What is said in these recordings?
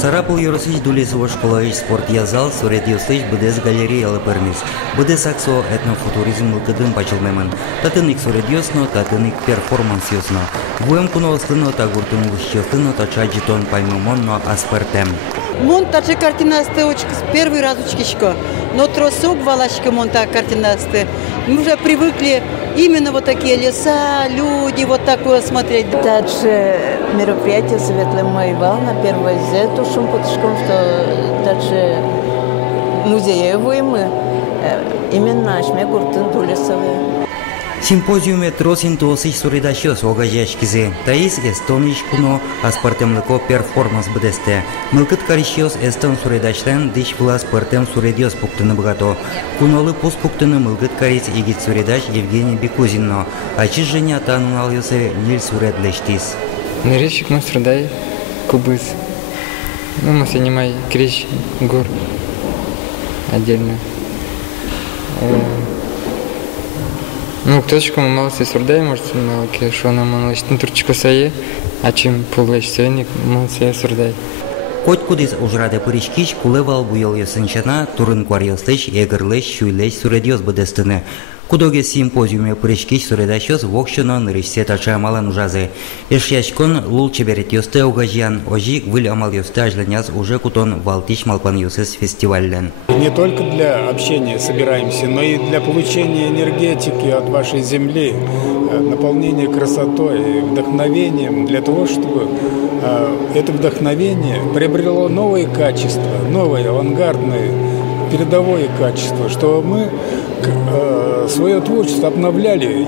Сарапул Юросыч Дулесова школа спорт язал, сурет юслыч БДС галерея пермис. БДС аксо этнофутуризм лыкыдым пачылмемын. Татынык сурет юсно, татынык перформанс юсно. Буем куновслыно тагуртын лыщёстыно тача житон паймымонно аспертем. Монтажи картинасты первый раз учкишко, но тросок валашка монта картинасты. Мы уже привыкли именно вот такие леса, люди, вот такое смотреть. Также мероприятие Светлый Майвал на первой зету шумпутышком, что также музеевые мы именно ашме гуртын тулесовые. Симпозиуме тросин тосыч суридащёс огажашкизе. Таис эстоныш куно аспартемлыко перформанс бдесте. Мылкыт карищёс эстон суридаштен диш влас партем суридёс пуктыны бгато. Кунолы пус пуктыны мылкыт кариц игит суридаш Евгений Бекузинно. Ачи женя танунал юсе ниль суредлештис. Нырещик мы сурдай кубыс. Ну, мы занимаем крещ гор отдельно. Ну, кто-то малый сурдай, может, малый, что нам малый, что турчико сае, а чем полвеч сеник, малый сурдай. Коть кудис ужраде пырышкиш кулевал буел ясынчана, турын кварьёслыш, эгырлыш, шуйлыш суредёс бдестыны. Кудоге симпозиуме пырышкиш суредащёс вокшоно нырышсе тача малан ужазе. Эшьяшкон лул чеберет ёсте угажьян, ожик выль амал ёсте ажленяс уже кутон валтиш малпан юсес фестиваллен. Не только для общения собираемся, но и для получения энергетики от вашей земли, наполнения красотой, вдохновением, для того, чтобы это вдохновение приобрело новые качества, новые авангардные, передовое качество, что мы свое творчество обновляли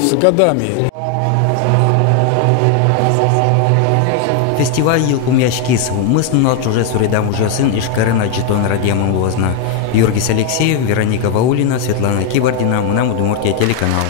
с годами. Фестиваль Елкумяшкис. Мы снунал чуже суридам уже сын Ишкарена Джитон Радиамон Лозна. Юргис Алексеев, Вероника Ваулина, Светлана Кибардина, Мунам Удмуртия телеканал.